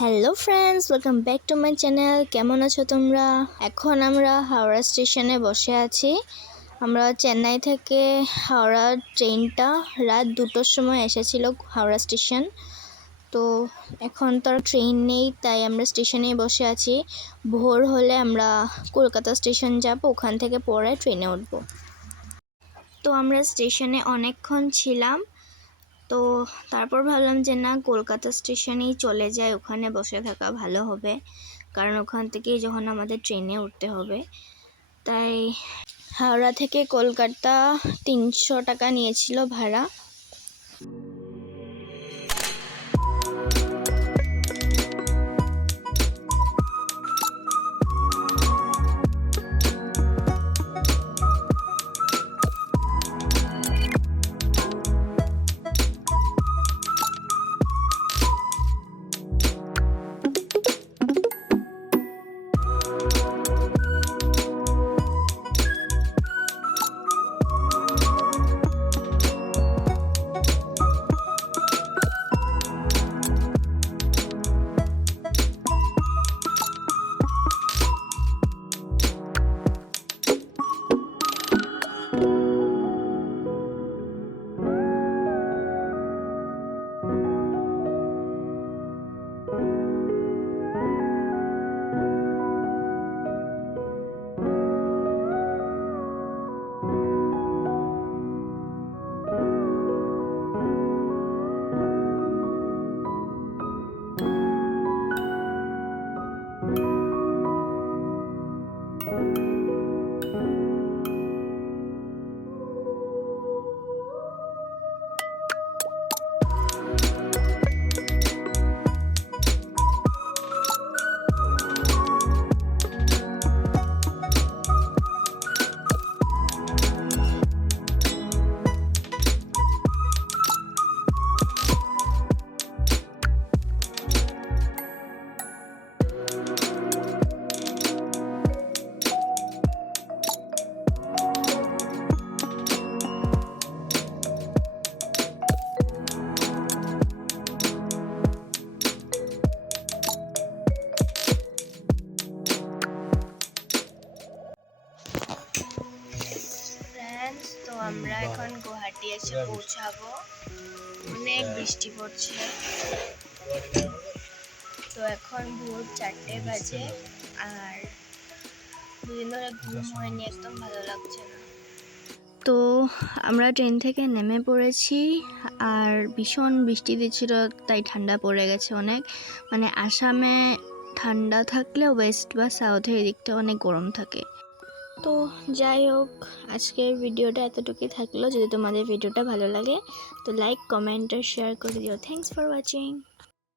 Hello friends, welcome back to my channel. কেমন আছো তোমরা? এখন আমরা হাওড়া স্টেশনে বসে আছি। আমরা চেন্নাই থেকে হাওড়া ট্রেনটা রাত 2টোর সময় এসেছিল হাওড়া স্টেশন। তো এখন তো আর ট্রেন নেই, তাই আমরা স্টেশনেই বসে আছি। ভোর হলে আমরা কলকাতা স্টেশন যাব, ওখান থেকে পরে ট্রেনে উঠব। তো আমরা স্টেশনে অনেকক্ষণ ছিলাম, তো তারপর ভাবলাম যে না, কলকাতা স্টেশনেই চলে যায়, ওখানে বসে থাকা ভালো হবে, কারণ ওখান থেকেই যখন আমাদের ট্রেনে উঠতে হবে। তাই হাওড়া থেকে কলকাতা 300 টাকা নিয়েছিল ভাড়া। তো আমরা এখন গুয়াহাটি এসে পৌঁছাবো। অনেক বৃষ্টি পড়ছে, তো এখন ভোর 4টে বাজে, আর দুদিন ধরে ঘুম হয়নি, একদম ভালো লাগছে না। তো আমরা ট্রেন থেকে নেমে পড়েছি, আর ভীষণ বৃষ্টি দিচ্ছিল, তাই ঠান্ডা পড়ে গেছে অনেক। মানে আসামে ঠান্ডা থাকলেও ওয়েস্ট বা সাউথের এদিকটা অনেক গরম থাকে। তো যাই হোক, আজকের ভিডিওটা এতটুকুই থাকলো। যদি তোমাদের ভিডিওটা ভালো লাগে তো লাইক, কমেন্ট আর শেয়ার করে দিও। Thanks for watching.